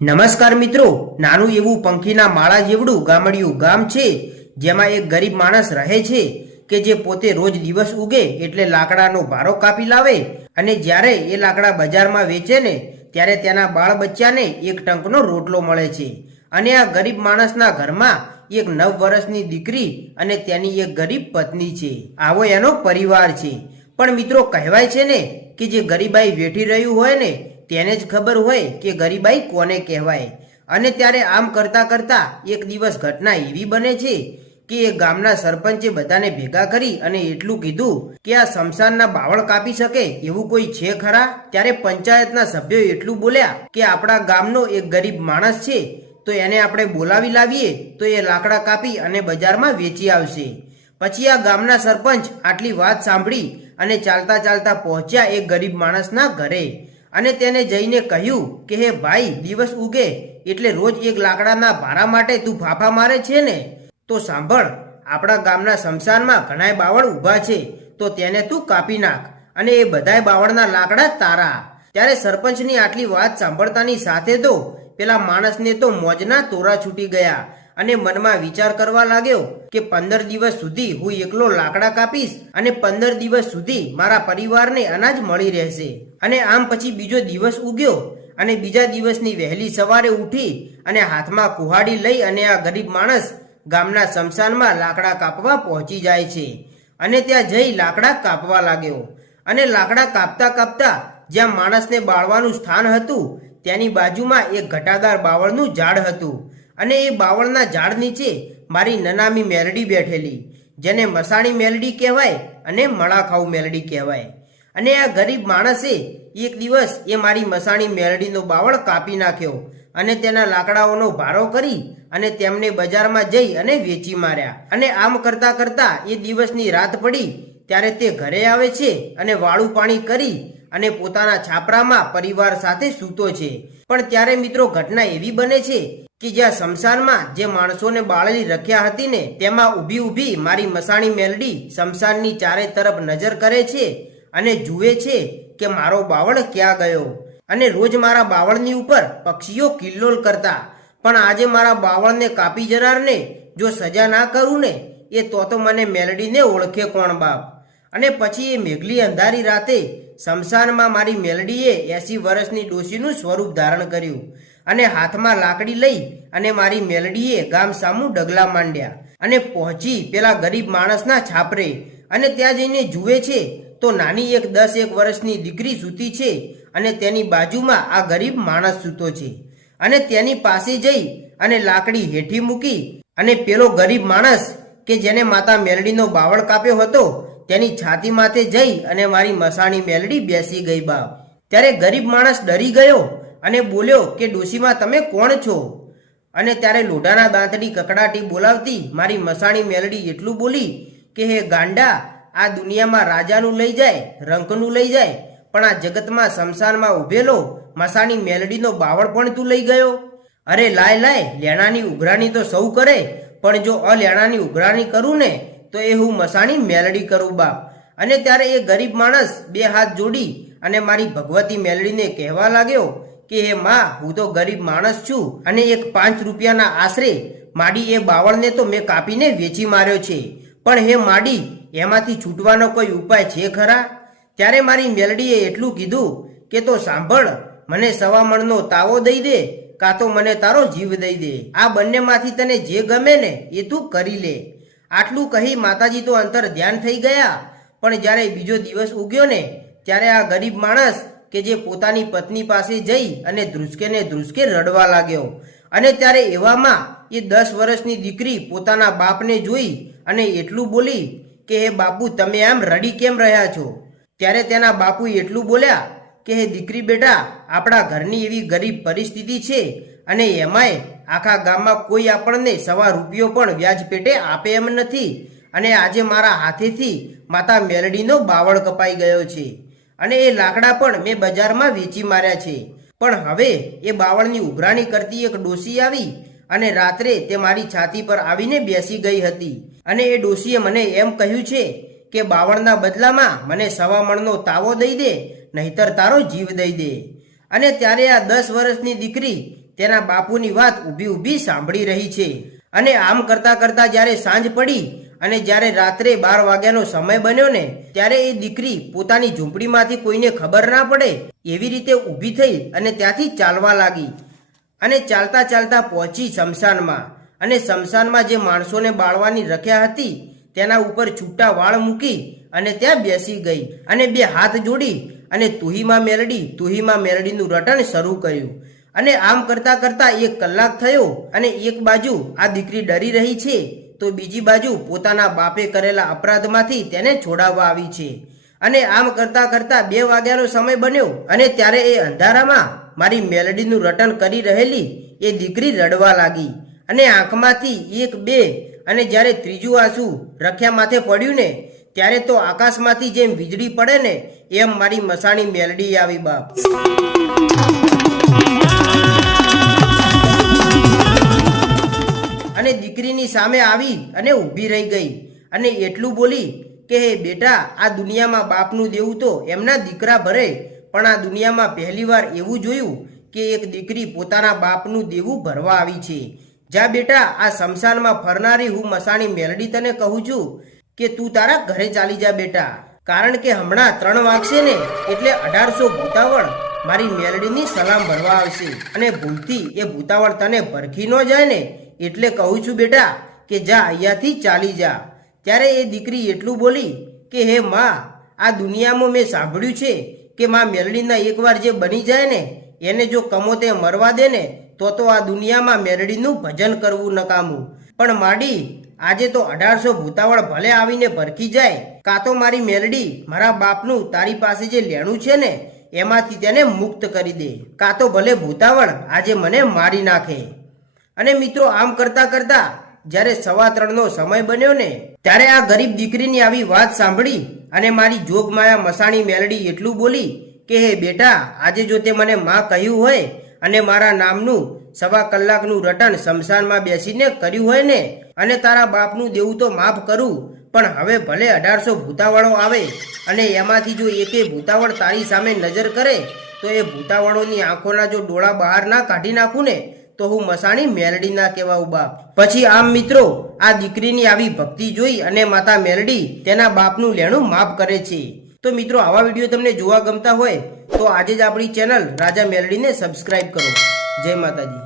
નમસ્કાર મિત્રો, નાનું એવું પંખીના માળા જેવડું ગામડિયું ગામ છે જેમાં એક ગરીબ માણસ રહે છે કે જે પોતે રોજ દિવસ ઉગે એટલે લાકડાનો ભારો કાપી લાવે અને જ્યારે એ લાકડા બજારમાં વેચે ને ત્યારે તેના બાળ બચ્ચાને એક ટંકનો રોટલો મળે છે અને આ ગરીબ માણસના ઘરમાં એક 9 વર્ષની દીકરી અને તેની એક ગરીબ પત્ની છે। આવો એનો પરિવાર છે। પણ મિત્રો કહેવાય છે ને કે જે ગરીબાઈ વેઠી રહ્યું હોય ને તેને જ ખબર હોય કે ગરીબાઈ કોને કહેવાય। અને ત્યારે આમ કરતા કરતા એક દિવસ ઘટના એવી બને છે કે એ ગામના સરપંચે બધાને ભેગા કરી અને એટલું કીધું કે આ શમશાનના બાવળ કાપી શકે એવું કોઈ છે ખરા? ત્યારે પંચાયતના સભ્યો એટલું બોલ્યા કે આપણા ગામનો એક ગરીબ માણસ છે તો એને આપણે બોલાવી લાવીએ તો એ લાકડા કાપી અને બજારમાં વેચી આવશે। પછી આ ગામના સરપંચ આટલી વાત સાંભળી અને ચાલતા ચાલતા પહોંચ્યા એક ગરીબ માણસના ઘરે અને તેને જઈને કહ્યું કે હે ભાઈ, દિવસ ઉગે એટલે રોજ એક લાકડાના ભારા માટે તું ફાફા મારે છે ને? તો સાંભળ, આપણા ગામના શમશાનમાં ઘણાય બાવળ ઊભા છે તો તેને તું કાપી નાખ અને એ બધાય બાવળના લાકડા તારા। ત્યારે સરપંચની આટલી વાત સાંભળતાની સાથે તો પેલા માણસને તો મોજના તોરા છૂટી ગયા અને મનમાં વિચાર કરવા લાગ્યો કે 15 દિવસ સુધી હું એકલો લાકડા કાપીશ અને 15 દિવસ સુધી મારા પરિવારને અનાજ મળી રહેશે। અને આમ પછી બીજો દિવસ ઉગ્યો અને બીજા દિવસની વહેલી સવારે ઉઠી અને હાથમાં કુહાડી લઈ અને આ ગરીબ માણસ ગામના શમશાનમાં લાકડા કાપવા પહોંચી જાય છે અને ત્યાં જઈ લાકડા કાપવા લાગ્યો। અને લાકડા કાપતા કાપતા જ્યાં માણસને બાળવાનું સ્થાન હતું તેની બાજુમાં એક ઘટાદાર બાવળનું ઝાડ હતું અને એ બાવળના ઝાડ નીચે મારી નનામી મેલડી બેઠેલી, જેને મસાણી મેલડી કહેવાય અને મળાખાઉ મેલડી કહેવાય। અને આ ગરીબ માણસે એક દિવસ એ મારી મસાણી મેલડીનો બાવળ કાપી નાખ્યો અને તેના લાકડાઓનો ભારો કરી અને તેમને બજારમાં જઈ અને વેચી માર્યા। અને આમ કરતા કરતા એ દિવસની રાત પડી ત્યારે તે ઘરે આવે છે અને વાળું પાણી કરી અને પોતાના છાપરામાં પરિવાર સાથે સૂતો છે। પણ ત્યારે મિત્રો ઘટના એવી બને છે કે જ્યાં શમશાનમાં જે માણસોને બાળેલી રખ્યા હતી ને તેમાં ઊભી ઊભી મારી મસાણી મેલડી શમશાનની ચારે તરફ નજર કરે છે અને જુએ છે કે મારો બાવળ ક્યાં ગયો। અને રોજ મારા બાવળની ઉપર પક્ષીઓ કિલ્લોલ કરતા, પણ આજે મારા બાવળને કાપી જનારને જો સજા ના કરું ને એ તો મને મેલડીને ઓળખે કોણ બાપ। અને પછી એ મેઘલી અંધારી રાતે શમશાનમાં મારી મેલડીએ 80 વર્ષની ડોશીનું સ્વરૂપ ધારણ કર્યું અને હાથમાં લાકડી લઈ અને મારી મેલડીએ ગામ સામું ડગલા માંડ્યા અને પહોંચી પેલા ગરીબ માણસના છાપરે અને ત્યાં જઈને જુએ છે તો નાની એક 10 વર્ષની દીકરી સૂતી છે અને તેની બાજુમાં આ ગરીબ માણસ સૂતો છે। અને તેની પાસે જઈ અને લાકડી હેઠી મૂકી અને પેલો ગરીબ માણસ કે જેને માતા મેલડીનો બાવળ કાપ્યો હતો તેની છાતી માથે જઈ અને મારી મસાણી મેલડી બેસી ગઈ બાપ। ત્યારે ગરીબ માણસ ડરી ગયો અને બોલ્યો કે ડોશીમાં તમે કોણ છો? અને ત્યારે લોઢાના દાંતડી કકડાટી બોલાવતી મારી મસાણી મેલડી એટલું બોલી કે હે ગાંડા, આ દુનિયામાં રાજાનું લઈ જાય, રંકનું લઈ જાય, પણ આ જગતમાં શમશાનમાં ઉભેલો મસાણી મેલડીનો બાવળ પણ તું લઈ ગયો? અરે લાય લાય, લેણાની ઉઘરાણી તો સૌ કરે, પણ જો અલેણાની ઉઘરાણી કરું ને તો એ હું મસાણી મેલડી કરું બાપ। અને ત્યારે એ ગરીબ માણસ 2 હાથ જોડી અને મારી ભગવતી મેલડીને કહેવા લાગ્યો કે હે માં, હું તો ગરીબ માણસ છું અને એક 5 રૂપિયાના આશરે માડી એ બાવળને તો મેં કાપીને વેચી માર્યો છે, પણ હે માડી, એમાંથી છૂટવાનો કોઈ ઉપાય છે ખરા? ત્યારે મારી મેલડીએ એટલું કીધું કે તો સાંભળ, મને 1.25 મણનો તાવો દઈ દે કાં તો મને તારો જીવ દઈ દે, આ બંનેમાંથી તને જે ગમે ને એ તું કરી લે। આટલું કહી માતાજી તો અંતર ધ્યાન થઈ ગયા। પણ જ્યારે બીજો દિવસ ઉગ્યો ને ત્યારે આ ગરીબ માણસ કે જે પોતાની પત્ની પાસે જઈ અને ધ્રુસકે ને ધ્રુસકે રડવા લાગ્યો। અને ત્યારે એવામાં એ 10 વર્ષની દીકરી પોતાના બાપને જોઈ અને એટલું બોલી કે હે બાપુ, તમે આમ રડી કેમ રહ્યા છો? ત્યારે તેના બાપુ એટલું બોલ્યા કે હે દીકરી બેટા, આપણા ઘરની એવી ગરીબ પરિસ્થિતિ છે અને એમાંય આખા ગામમાં કોઈ આપણને 1.25 રૂપિયો પણ વ્યાજ પેટે આપે એમ નથી અને આજે મારા હાથેથી માતા મેલડીનો બાવળ કપાઈ ગયો છે અને એ લાકડા પણ મેં બજારમાં વેચી માર્યા છે। પણ હવે એ બાવળની ઉઘરાણી કરતી એક ડોશી આવી અને રાત્રે તે મારી છાતી પર આવીને બેસી ગઈ હતી અને એ ડોશીએ મને એમ કહ્યું છે કે બાવળના બદલામાં મને 1.25 મણનો તાવો દઈ દે, નહીતર તારો જીવ દઈ દે। અને ત્યારે આ 10 વર્ષની દીકરી તેના બાપુની વાત ઊભી ઊભી સાંભળી રહી છે. અને આમ કરતા કરતા જ્યારે સાંજ પડી અને જ્યારે રાત્રે 12 વાગ્યાનો સમય બન્યો ને ત્યારે એ દીકરી પોતાની ઝૂંપડીમાંથી કોઈને ખબર ના પડે એવી રીતે ઊભી થઈ અને ત્યાંથી ચાલવા લાગી. અને ચાલતા ચાલતા પહોંચી શમશાનમાં. અને શમશાનમાં જે માણસોને બાળવાની રખ્યા હતી તેના ઉપર છૂટા વાળ મૂકી અને ત્યાં બેસી ગઈ અને 2 હાથ જોડી અને તુહીમાં મેલડીનું રટણ શરૂ કર્યું. અને આમ કરતા કરતા 1 કલાક થયો અને એક બાજુ આ દીકરી ડરી રહી છે તો બીજી બાજુ પોતાના બાપે કરેલા અપરાધમાંથી તેને છોડાવવા આવી છે. અને આમ કરતા કરતા 2 વાગ્યાનો સમય બન્યો અને ત્યારે એ અંધારામાં મારી મેલડીનું રટણ કરી રહેલી એ દીકરી રડવા લાગી. અને આંખમાંથી 1 2 અને જ્યારે ત્રીજું આંસુ રખ્યા માથે પડ્યું ને ત્યારે તો આકાશમાંથી જેમ વીજળી પડે ને એમ મારી મસાણી મેલડી આવી બાપ. અને દીકરીની સામે આવી અને ઊભી રહી ગઈ અને એટલું બોલી કે હે બેટા, આ દુનિયામાં બાપનું દેવું તો એમના દીકરા ભરે, પણ આ દુનિયામાં પહેલીવાર એવું જોયું કે એક દીકરી પોતાના બાપનું દેવું ભરવા આવી છે. જા બેટા, આ શમશાનમાં ફરનારી હું મસાણી મેલડી તને કહું છું કે તું તારા ઘરે ચાલી જા બેટા, કારણ કે હમણાં 3 વાગશે ને એટલે 1800 ભૂતાવળ મારી મેલડીની સલામ ભરવા આવશે અને ભૂલથી એ ભૂતાવળ તને ભરખી ન જાય ને એટલે કહું છું બેટા કે જા, અહીંયાથી ચાલી જા. ત્યારે એ દીકરી એટલું બોલી કે હે માં, આ દુનિયામાં મેં સાંભળ્યું છે કે માં મેલડીના એકવાર જે બની જાય ને એને જો કમોતે મરવા દે ને તો આ દુનિયામાં મેલડીનું ભજન કરવું નકામું. પણ માડી, આજે તો 1800 ભૂતાવળ ભલે આવીને ભરખી જાય, કાં તો મારી મેલડી મારા બાપનું તારી પાસે જે લેણું છે ને એમાંથી તેને મુક્ત કરી દે, કાં તો ભલે ભૂતાવળ આજે મને મારી નાખે. અને મિત્રો, આમ કરતા કરતા જ્યારે 3:15નો સમય બન્યો ને ત્યારે આ ગરીબ દીકરીની આવી વાત સાંભળી અને મારી જોગમાયા મસાણી મેલડી એટલું બોલી કે હે બેટા, આજે જો તે મને માં કહ્યું હોય અને મારા નામનું 1.25 કલાકનું રટણ શમશાનમાં બેસીને કર્યું હોય ને અને તારા બાપનું દેવું તો માફ કરું, પણ હવે ભલે 1800 ભૂતાવળો આવે અને એમાંથી જો એકે ભૂતાવળ તારી સામે નજર કરે તો એ ભૂતાવળોની આંખોના જો ડોળા બહાર ના કાઢી નાખું ને તો હું મસાણી મેલડી ના કહેવાઉં બાપ. પછી આમ મિત્રો, આ દીકરીની આવી ભક્તિ જોઈ અને માતા મેલડી તેના બાપનું લેણું માફ કરે છે. તો મિત્રો, આવા વિડીયો તમને જોવા ગમતા હોય તો આજે જ આપણી ચેનલ રાજા મેલડીને સબસ્ક્રાઇબ કરો. જય માતાજી.